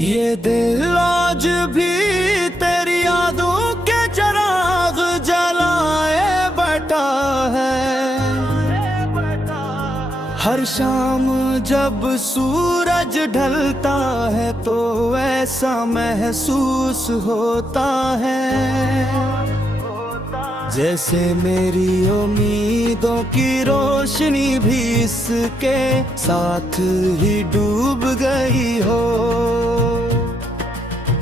ये दिल आज भी तेरी यादों के चिराग जलाए बैठा है। हर शाम जब सूरज ढलता है तो ऐसा महसूस होता है जैसे मेरी उम्मीदों की रोशनी भी इसके साथ ही डूब गई हो।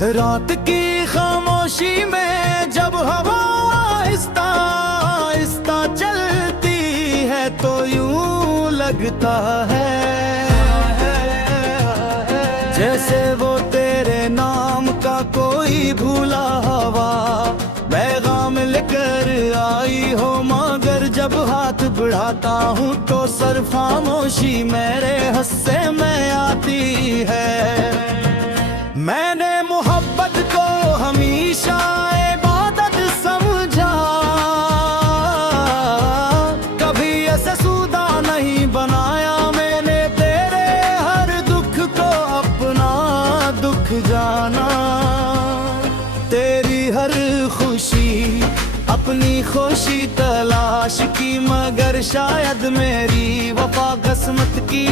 रात की खामोशी में जब हवा आहिस्ता आहिस्ता चलती है तो यूं लगता है जैसे वो तेरे नाम का कोई भूला हवा पैगाम लेकर आई हो। मगर जब हाथ बढ़ाता हूँ तो सर खामोशी मेरे हिस्से में आती है। मैंने मोहब्बत को हमेशा इबादत समझा, कभी ऐसे सूदा नहीं बनाया मैंने तेरे हर दुख को अपना दुख जाना। तेरी हर खुशी अपनी खुशी तलाश की मगर शायद मेरी वफा किस्मत की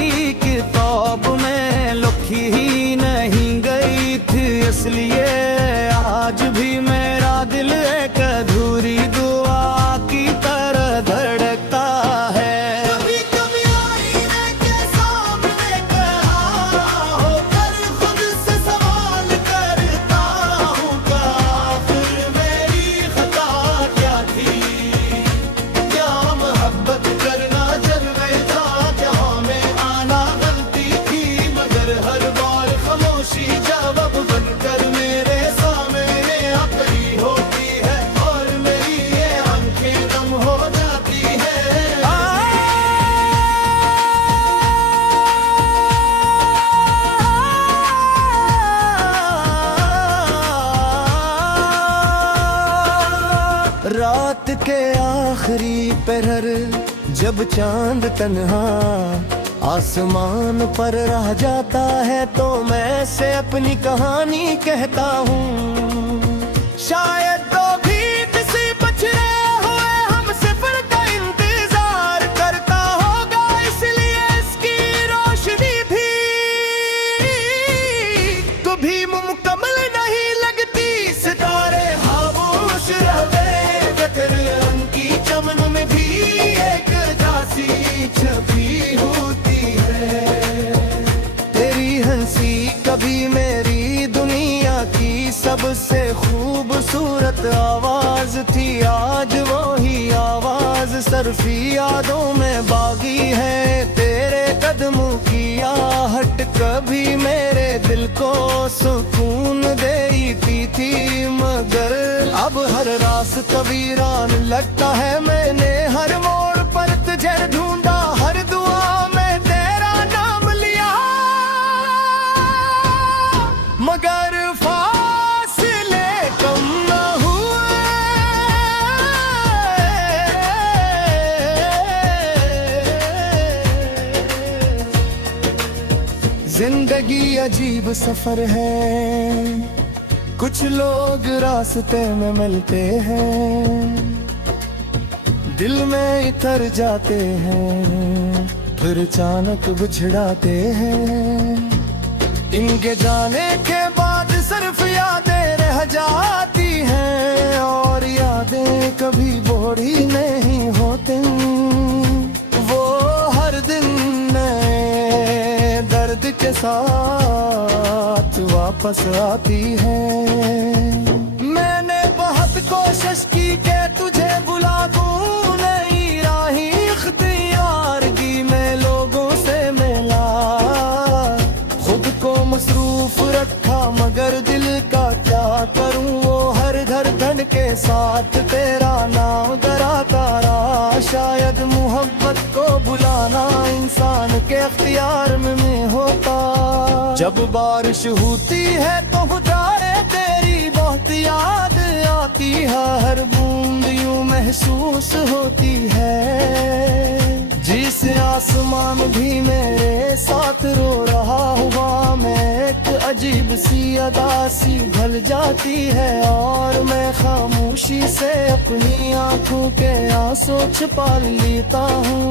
किताब में लिखी ही नहीं गई थी। इसलिए आज भी मेरा दिल एक अधूरी दुआ की तरह धड़कता है। कभी कभी आईने के सामने खड़ा होकर खुद से सवाल करता हूँ कि आखिर मेरी खता क्या थी। क्या मोहब्बत करना जरूरी था, क्या हमें आना गलती थी। मगर हर बार खामोशी जवाब बनकर मेरे सामने आखिरी होती है और मेरी ये आंखें नम हो जाती है। रात के आखिरी पहर जब चांद तन्हा आसमान पर रह जाता है तो मैं से अपनी कहानी कहता हूँ। शायद तो भी किसी पछड़े हुए हम सफर का इंतजार करता होगा, इसलिए इसकी रोशनी भी कभी मुकम्मल नहीं लगती। सितारे खामोश रहते गटर रंग की चमन में भी एक झांसी छवि होती है। तेरी हंसी कभी मेरी दुनिया की सबसे खूबसूरत आवाज थी, आज वही आवाज सरफी यादों में बागी है। तेरे कदमों की आहट कभी मेरे दिल को सुकून देती थी, मगर अब हर रास्ता वीरान लगता है। मैंने हर मोड़ पर तुझे ढूंढा, हर दुआ में तेरा नाम लिया, मगर फासले कम न हुए। जिंदगी अजीब सफर है, कुछ लोग रास्ते में मिलते हैं, दिल में इतर जाते हैं, फिर अचानक बिछड़ाते हैं। इनके जाने के बाद सिर्फ यादें रह जाती हैं और यादें कभी बोरी नहीं होती। वो हर दिन नए दर्द के साथ वापस आती है। मैंने बहुत कोशिश की कि तुझे बुला दूं, नहीं राही इख्तियार की मैं लोगों से मिला, खुद को मसरूफ रखा मगर दिल का क्या करूं। वो हर धड़कन के साथ तेरा नाम कराता रहा। शायद मोहब्बत को बुलाना इंसान के अख्तियार में होता। जब बारिश होती है तो उतारे तेरी बहुत याद आती है, हर बूंद यूं महसूस होती है जिस आसमान भी मेरे साथ रो रहा हुआ मैं, एक अजीब सी अदा सी ढल जाती है और मैं खामोशी से अपनी आंखों के आंसू छुपा लेता हूँ।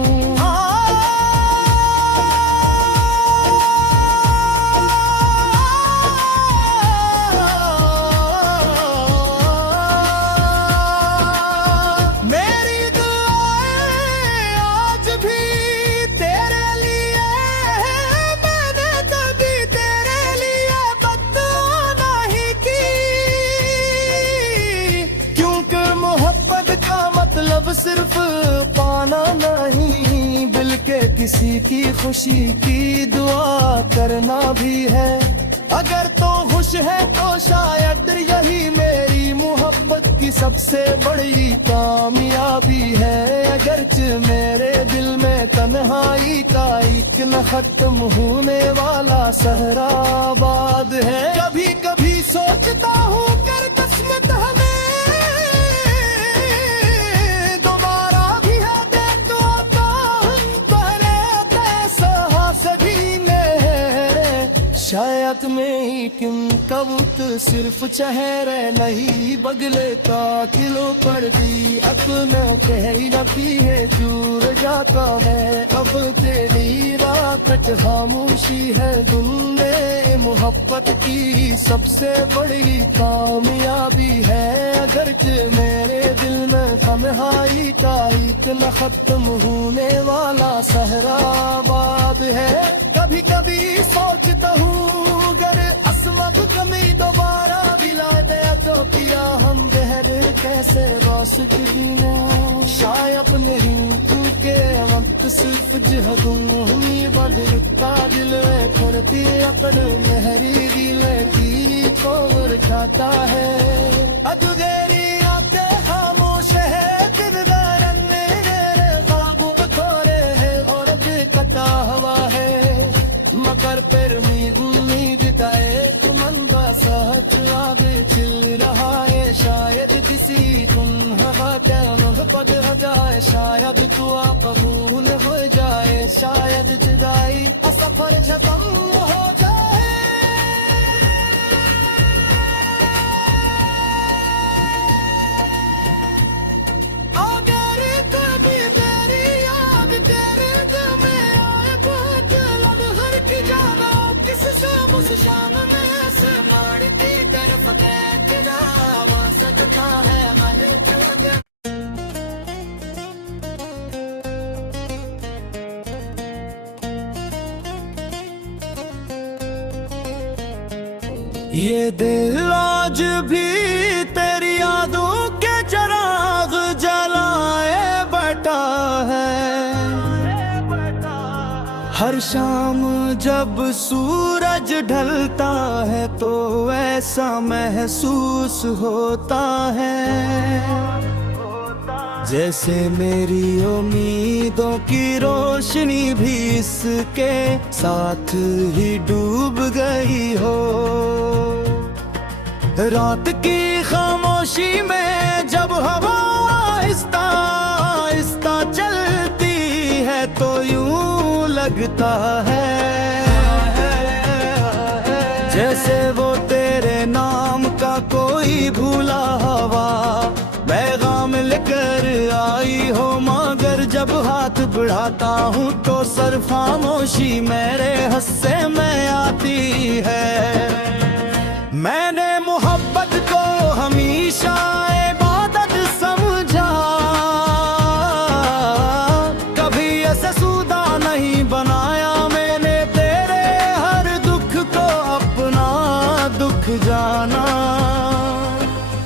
मतलब सिर्फ पाना नहीं, बल्कि किसी की खुशी की दुआ करना भी है। अगर तो खुश है तो शायद यही मेरी मोहब्बत की सबसे बड़ी कामयाबी है। अगरचे मेरे दिल में तन्हाई का एक न खत्म होने वाला सहरा आबाद है। कभी कभी सोचता हूँ कर किस्मत हमें शायद में किम कबूत सिर्फ चेहरे नहीं बगले का किलो पर दी अपना कही रखी है चूर जाता है। अब तेरी राकट खामोशी है दुनिया मोहब्बत की सबसे बड़ी कामयाबी है। अगर मेरे दिल में तन्हाई का एक न खत्म होने वाला सहरा आबाद है। कभी कभी सोचता हूँ अगर असमत कमी दोबारा दिला दे तो किया हम बहर कैसे वास्ते जीना। शायद नहीं क्योंकि वक्त सिर्फ जहदूनी बदलता दिल फुरती अकड़ मेहरी दिल की छोड़ खाता है। अधूरी आके खामोश है दिलदारन मेरे ख्वाबों खोरे है और कटा हुआ है मगर फिर उम्मीद का एक मंदा सच अब चिल रहा है। शायद किसी तुम हवा क्या पद हटाए, शायद तू आप भूल हो जाए, शायद जुदाई सफर खत्म हो जाए। अगर कभी तेरी याद तेरे दिल में आए बहुत लम्हर की जाना किससे मुस्कान में से मारती तरफ देखना वो सकता है मन तुझे। ये दिल आज भी तेरी यादों के चिराग जलाए बैठा है। हर शाम जब सूरज ढलता है तो ऐसा महसूस होता है जैसे मेरी उम्मीदों की रोशनी भी इसके साथ ही डूब गई हो। रात की खामोशी में जब हवा आहिस्ता आहिस्ता चलती है तो यूं लगता है जैसे वो तेरे नाम का कोई भूला हवा पैगाम लेकर आई हो। मगर जब हाथ बढ़ाता हूँ तो सर खामोशी मेरे हिस्से में आती है। मैंने मोहब्बत को हमेशा इबादत समझा, कभी ऐसे सूदा नहीं बनाया मैंने तेरे हर दुख को अपना दुख जाना।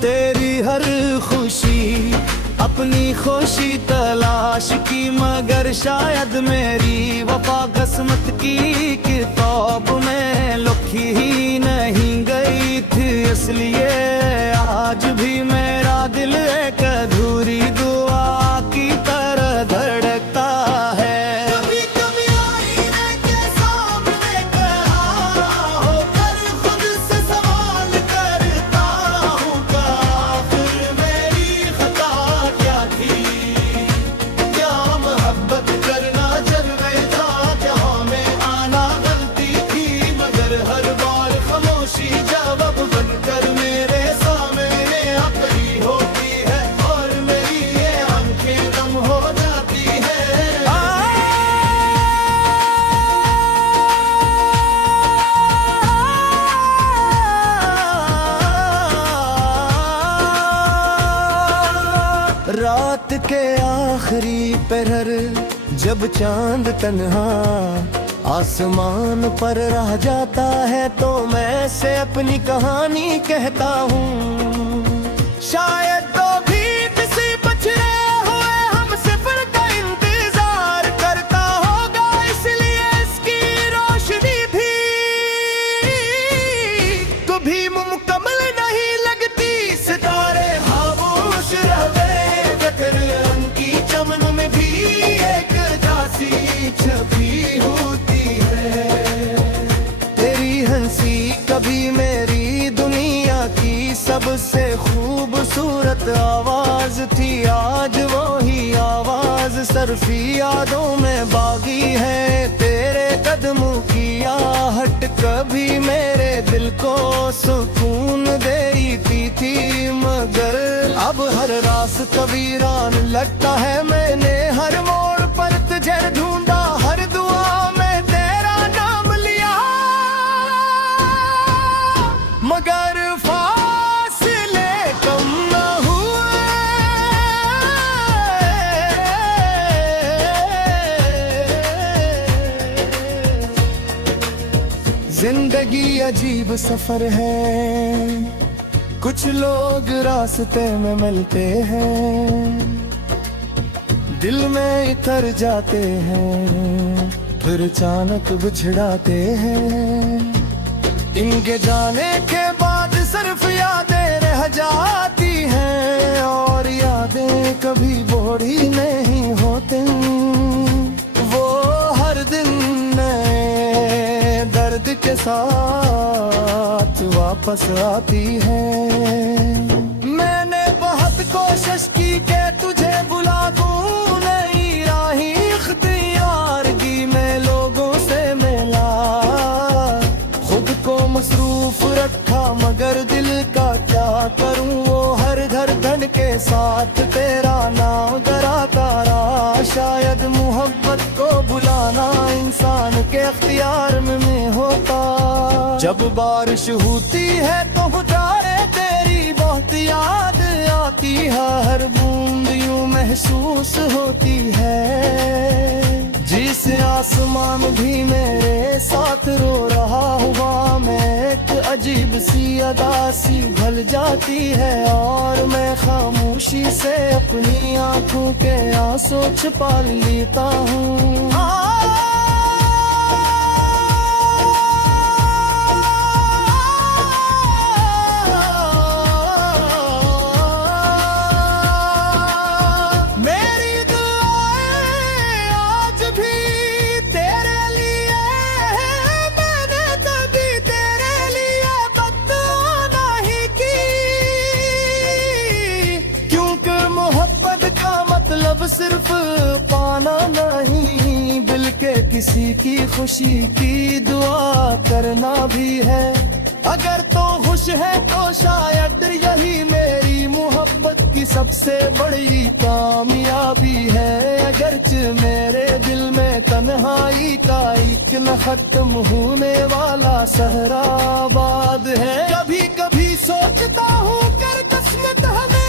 तेरी हर खुशी अपनी खुशी तलाश की मगर शायद मेरी वफा किस्मत की किताब में लिखी ही नहीं गई थी। इसलिए आज भी मेरा दिल एक अधूरी दुआ की तरह धड़कता है। कभी कभी आईने के सामने खड़ा होकर खुद से सवाल करता हूँ कि आखिर मेरी खता क्या थी। क्या मोहब्बत करना रात के आखिरी पहर जब चांद तन्हा आसमान पर रह जाता है तो मैं से अपनी कहानी कहता हूँ। शायद तो भी किसी बछड़े हुए हम सफर का इंतजार करता होगा, इसलिए इसकी रोशनी भी कभी मुकम्मल नहीं लगती। सितारे खामोश रहते गटर की चमन में भी एक दासी छपी होती है। तेरी हंसी कभी मेरी दुनिया की सबसे खूबसूरत आवाज थी, आज वही आवाज सरफी यादों में बागी है। तेरे कदमों की आहट कभी मेरे दिल को सुकून देती थी, मगर अब हर रास्ता वीरान लगता है। मैंने हर मोड़ पर तुझे ढूंढा, हर दुआ में तेरा नाम लिया, मगर फासले कम न हुए। जिंदगी अजीब सफर है, कुछ लोग रास्ते में मिलते हैं, दिल में इतर जाते हैं, फिर अचानक बिछड़ाते हैं। इनके जाने के बाद सिर्फ यादें रह जाती हैं, और यादें कभी बोरी नहीं होती। वो हर दिन नए दर्द के साथ वापस आती है। मैंने बहुत कोशिश की कि तुझे बुला दूं, नहीं राही इख्तियारगी में लोगों से मिला, खुद को मसरूफ रखा, मगर दिल का क्या करूं। वो हर घर धन के साथ तेरा नाम कराता रहा। शायद मोहब्बत को बुलाना इंसान के अख्तियार में होता। जब बारिश होती है तो तारे तेरी बहुत याद आती है, हर बूंद यूं महसूस होती है जिस आसमान भी मेरे साथ रो रहा हुआ। मैं एक अजीब सी अदा सी भल जाती है, और मैं खामोशी से अपनी आंखों के आंसू छुपा लेता हूँ। मतलब सिर्फ पाना नहीं, बल्कि किसी की खुशी की दुआ करना भी है। अगर तो खुश है तो शायद यही मेरी मोहब्बत की सबसे बड़ी कामयाबी है। अगरचे मेरे दिल में तन्हाई का एक न खत्म होने वाला सहरा आबाद है। कभी कभी सोचता हूँ कर किस्मत हमें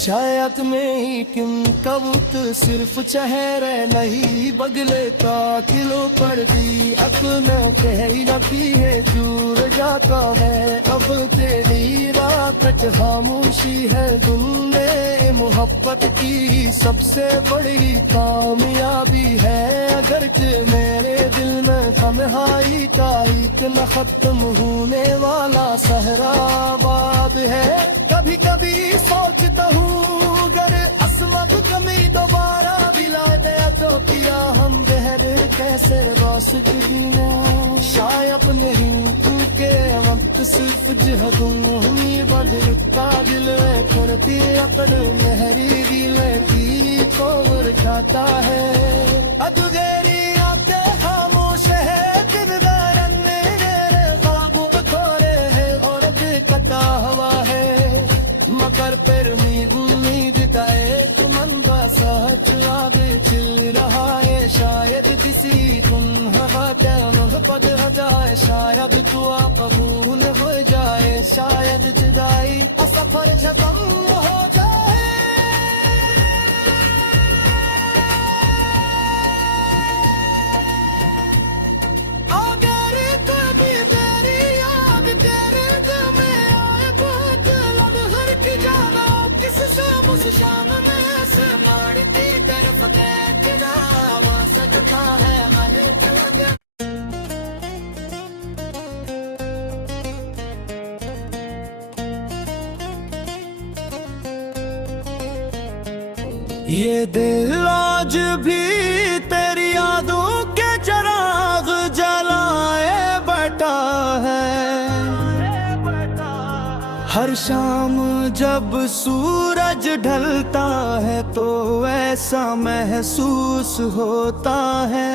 शायद में किन कबूत सिर्फ चेहरे नहीं बगले का किलो पर दी अपना कही रखी है चूर जाता है। अब तेरी रात खामोशी है दुनिया मोहब्बत की सबसे बड़ी कामयाबी है। अगर मेरे दिल में तन्हाई का एक न खत्म होने वाला सहराबाद है। कभी कभी सोचता हूँ अगर असमत कमी दोबारा दिला दे तो किया हम बहर कैसे वास्ते दीना। शायद नहीं के वक्त सिर्फ जहदूनी बदल का दिल करती अकड़ लहरी दिल की कोर खाता है। अधूरी आते खामोश है किरदारन मेरे ख्वाबों खोरे है और कटा हुआ है मगर फिर उम्मीद का एक मन बसा चुरा चिल रहा है। शायद किसी तुम हवा पद हटाए, शायद तू आप भूल हो जाए, शायद जुदाई सफर खत्म हो जाए। अगर कभी तेरी याद तेरे दिल में आए, बहुत लम्हर की जाना किससे मुझशाम में से मारती तरफ देखना हो सकता है मन तुझे। ये दिल आज भी तेरी यादों के चिराग जलाए बैठा है। हर शाम जब सूरज ढलता है तो ऐसा महसूस होता है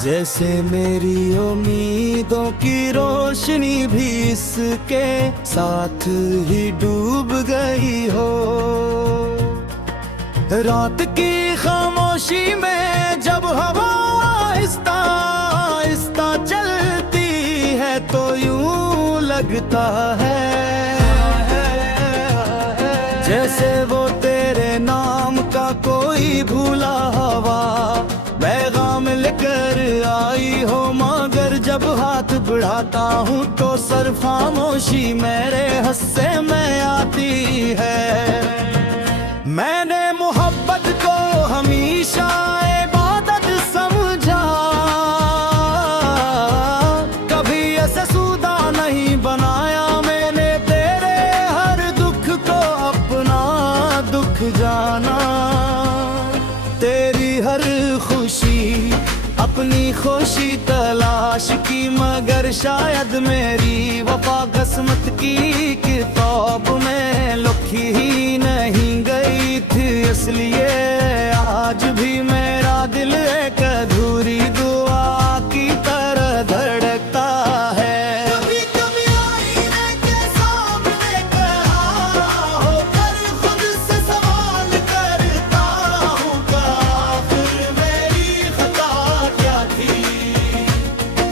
जैसे मेरी उम्मीदों की रोशनी भी इसके साथ ही डूब गई हो। रात की खामोशी में जब हवा आहिस्ता आहिस्ता चलती है तो यूं लगता है जैसे वो तेरे नाम का कोई भूला हवा पैगाम लेकर आई हो। मगर जब हाथ बढ़ाता हूँ तो सर खामोशी मेरे हिस्से में आती है। मैंने मोहब्बत को हमेशा इबादत समझा, कभी ऐसे सूदा नहीं बनाया मैंने तेरे हर दुख को अपना दुख जाना। तेरी हर खुशी अपनी खुशी तलाश की, मगर शायद मेरी वफा किस्मत की किताब में लिखी ही नहीं गई थी। इसलिए आज भी मेरा दिल एक अधूरी दुआ की तरह धड़कता है। कभी कभी आईने के सामने खड़ा होकर खुद से सवाल करता हूँ कि आखिर मेरी खता क्या थी।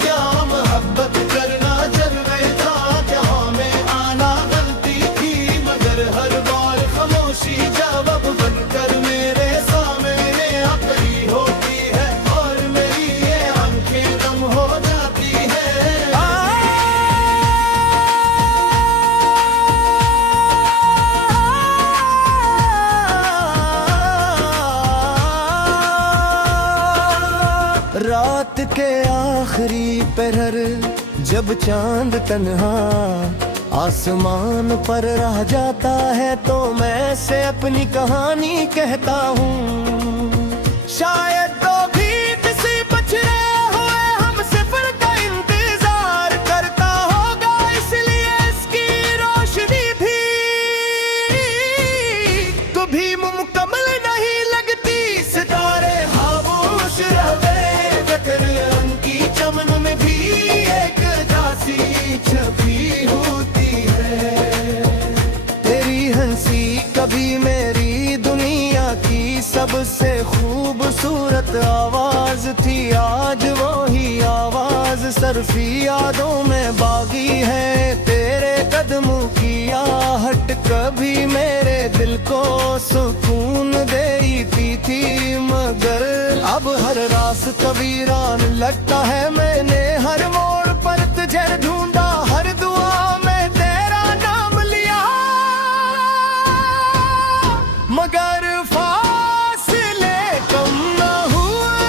क्या मोहब्बत करना जरूरी था, क्या हमें आना गलती थी। मगर हर बार खामोशी जवाब बनकर मेरे सामने आखिरी होती है और मेरी ये आंखें नम हो जाती है। रात के आखिरी पहर जब चांद तन्हा आसमान पर रह जाता है तो मैं से अपनी कहानी कहता हूँ। शायद तो भी किसी पछड़े हुए हम सफर का इंतजार करता होगा, इसलिए इसकी रोशनी भी कभी मुकम्मल नहीं लगती। सितारे खामोश रहते गटर रंग की चमन में भी एक दासी छपी होती है। तेरी हंसी कभी मेरी दुनिया की सबसे खूबसूरत आवाज थी, आज वही आवाज सरफी यादों में बागी है। तेरे कदमों की आहट कभी मेरे दिल को सुकून देती थी, मगर अब हर रास्ता वीरान लगता है। मैंने हर मोड़ पर तुझे ढूंढा, हर दुआ में तेरा नाम लिया, मगर फासले कम न हुए।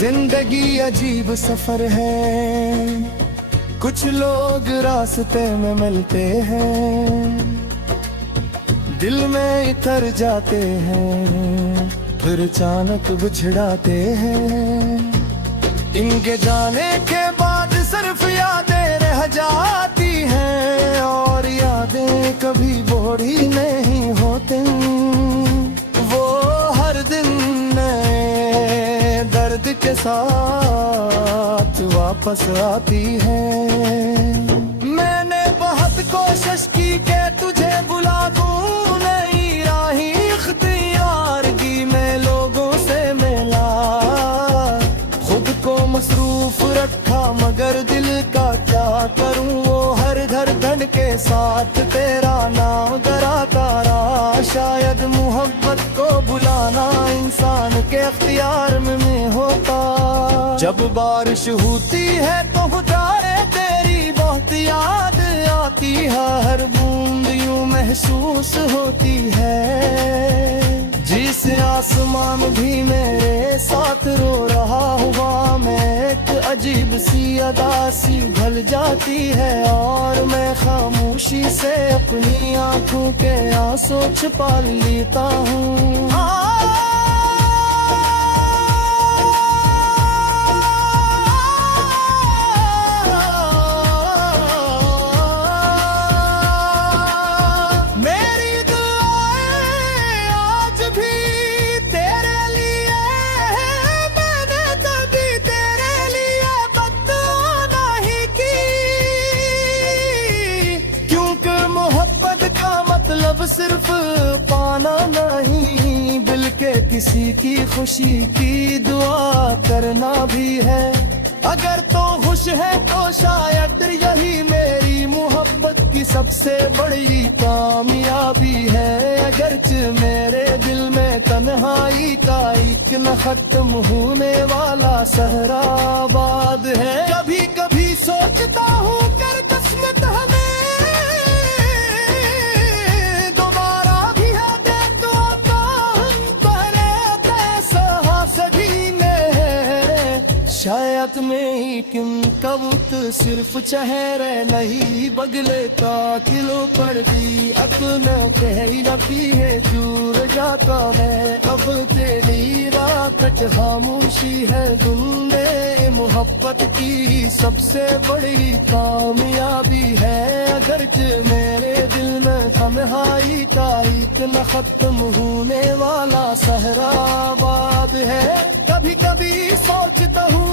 जिंदगी अजीब सफर है, कुछ लोग रास्ते में मिलते हैं, दिल में इतर जाते हैं, फिर अचानक बिछड़ाते हैं। इनके जाने के बाद सिर्फ यादें रह जाती हैं, और यादें कभी बोरी नहीं होती। वो हर दिन नए दर्द के साथ वापस आती है। मैंने बहुत कोशिश की कि तुझे बुला साथ तेरा नाम डराता रहा। शायद मोहब्बत को बुलाना इंसान के अख्तियार में होता। जब बारिश होती है तो तारे तेरी बहुत याद आती है। हर बूंद यूं महसूस होती है जिस आसमान भी मेरे साथ रो रहा हुआ। मैं एक अजीब सी अदा सी ढल जाती है और मैं खामोशी से अपनी आंखों के आंसू छुपा लेता हूँ। मतलब सिर्फ पाना नहीं, बल्कि किसी की खुशी की दुआ करना भी है। अगर तो खुश है तो शायद यही मेरी मोहब्बत की सबसे बड़ी कामयाबी है। अगरचे मेरे दिल में तन्हाई का एक न खत्म होने वाला सहरा आबाद है। कभी कभी सोचता हूँ कर किस्मत हमें शायद में किम कबूत सिर्फ चेहरे नहीं बगले का किलो पर भी अपना कही रखी है दूर जाता है। अब तेरी राकट खामोशी है दुनिया मोहब्बत की सबसे बड़ी कामयाबी है। अगरचे मेरे दिल में तन्हाई का एक न खत्म होने वाला सहरा आबाद है। कभी कभी सोचता हूँ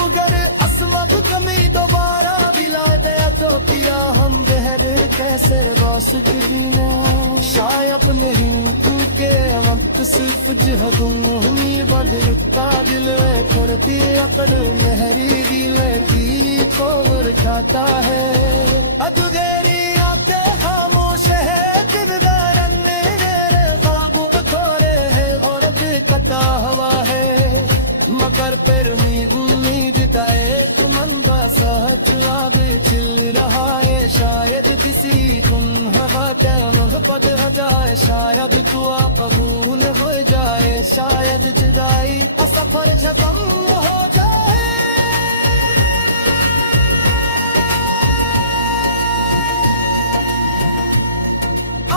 अगर असमत कमी दोबारा दिला दे तो किया हम बहर कैसे वासुक दीना। शायद नहीं क्योंकि वक्त सिर्फ जहदूनी बदलता दिल करती अकड़ मेहरी दिल की खोर खाता है। अधूरी आंखें खामोश है दिलदारन मेरे बाबू खोरे है और कता हवा है। मगर फिर उम्मीद दाए तुमन बसा चुराब छिल रहा है। शायद किसी तुम हवा क्या मोहब्बत हो जाए। शायद दुआ कबूल हो जाए। शायद जुदाई सफर खत्म हो जाए।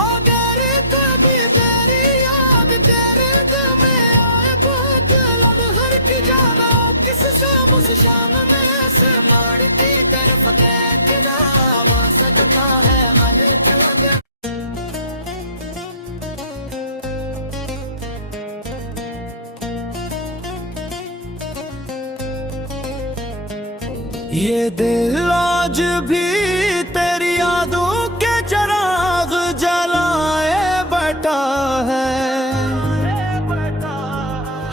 अगर कभी तेरी याद तेरे दिल में आए बहुत लम्हर की ज्यादा किससे मुझशान में से मारती तरफ के नाम सजता है मन क्यों। ये दिल आज भी तेरी यादों के चिराग जलाए बैठा है।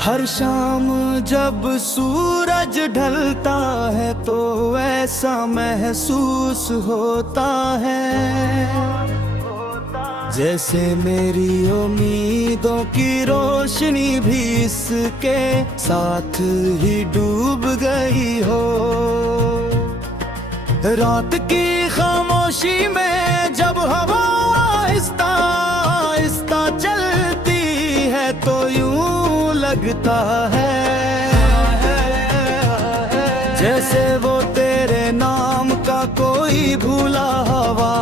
हर शाम जब सूरज ढलता है तो ऐसा महसूस होता है जैसे मेरी उम्मीदों की रोशनी भी इसके साथ ही डूब गई हो। रात की खामोशी में जब हवा आहिस्ता आहिस्ता चलती है तो यूं लगता है जैसे वो तेरे नाम का कोई भूला हवा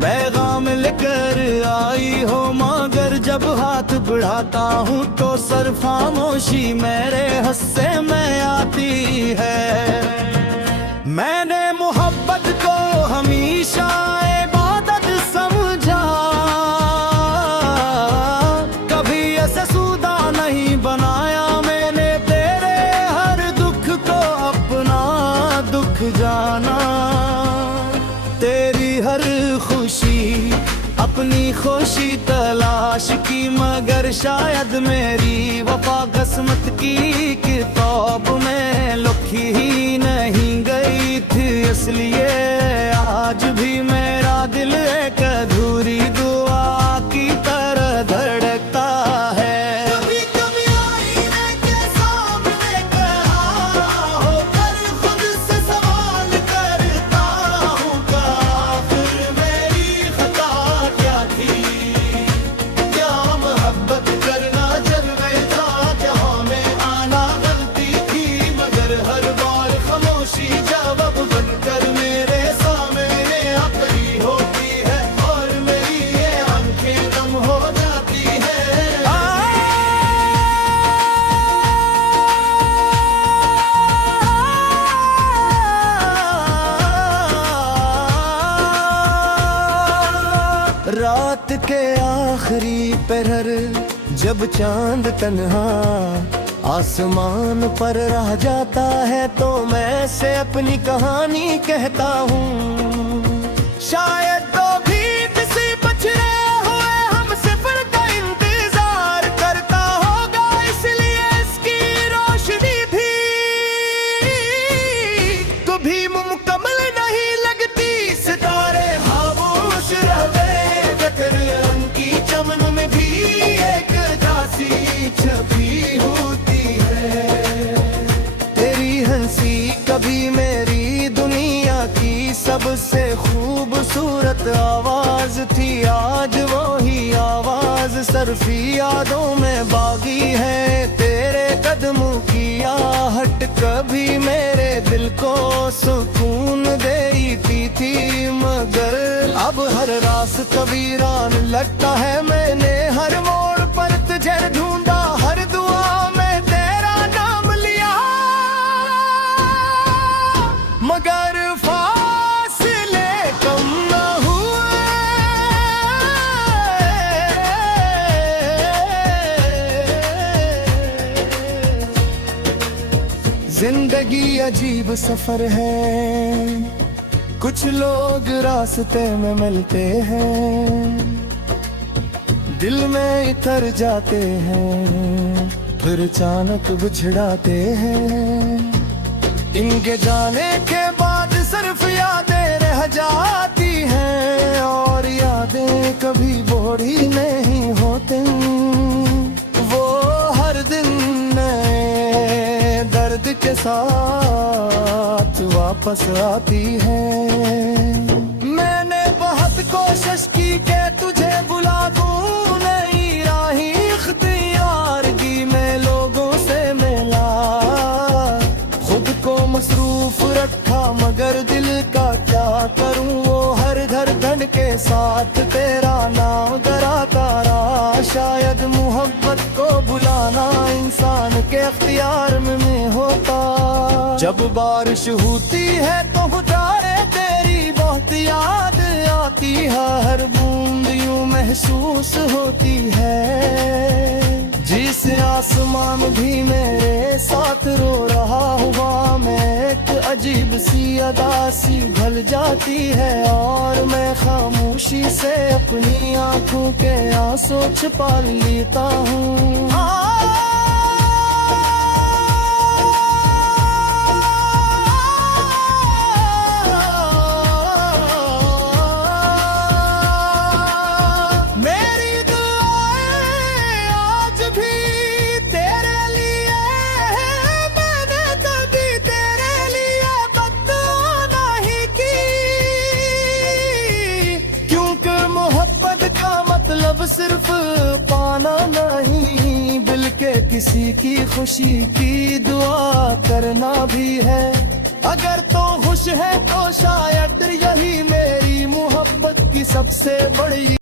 पैगाम लेकर आई हो। मगर जब हाथ बढ़ाता हूँ तो सर खामोशी मेरे हिस्से में आती है। मैंने मोहब्बत को हमेशा इबादत समझा, कभी ऐसे सूदा नहीं बनाया मैंने तेरे हर दुख को अपना दुख जाना। तेरी हर खुशी अपनी खुशी तलाश की मगर शायद मेरी वफा किस्मत की किताब में लिखी ही नहीं गई थी। इसलिए आज भी मेरा दिल एक रात के आखिरी पहर जब चांद तन्हा आसमान पर रह जाता है तो मैं से अपनी कहानी कहता हूँ। शायद तो भी किसी बछड़े हुए हम सफर का इंतजार करता होगा, इसलिए इसकी रोशनी भी कभी मुकम्मल नहीं लगती। सितारे खामोश रहते गटर की चमन में भी एक दासी छपी होती है। तेरी हंसी कभी मेरी दुनिया की सबसे खूबसूरत आवाज थी, आज वही आवाज सरफी यादों में बागी है। तेरे कदमों की आहट कभी मेरे दिल को सुकून देती थी, मगर अब हर रास्ता वीरान लगता है। मैंने हर मोड़ पर तुझे ढूंढा, हर दुआ में तेरा नाम लिया, मगर फासले कम न हुए। जिंदगी अजीब सफर है, कुछ लोग रास्ते में मिलते हैं, दिल में इतर जाते हैं, फिर अचानक बिछड़ाते हैं। इनके जाने के बाद सिर्फ यादें रह जाती हैं, और यादें कभी बूढ़ी नहीं होती, वो हर दिन नए दर्द के साथ वापस आती है। मैंने बहुत कोशिश की कि तुझे बुला दूं, नहीं राही इख्तियार की मैं लोगों से मिला, खुद को मसरूफ रखा मगर दिल का क्या करूं, वो हर धड़कन के साथ तेरा नाम कराता रहा। शायद मोहब्बत को बुलाना इंसान के अख्तियार में होता। जब बारिश होती है तो तारे तेरी बहुत याद आती है, हर बूंद यूं महसूस होती है, जिस आसमान भी मेरे साथ रो रहा हुआ। मैं एक अजीब सी अदा सी भल जाती है, और मैं खामोशी से अपनी आंखों के आंसू छुपा लेता हूँ। मतलब सिर्फ पाना नहीं, बल्कि किसी की खुशी की दुआ करना भी है। अगर तो खुश है तो शायद यही मेरी मोहब्बत की सबसे बड़ी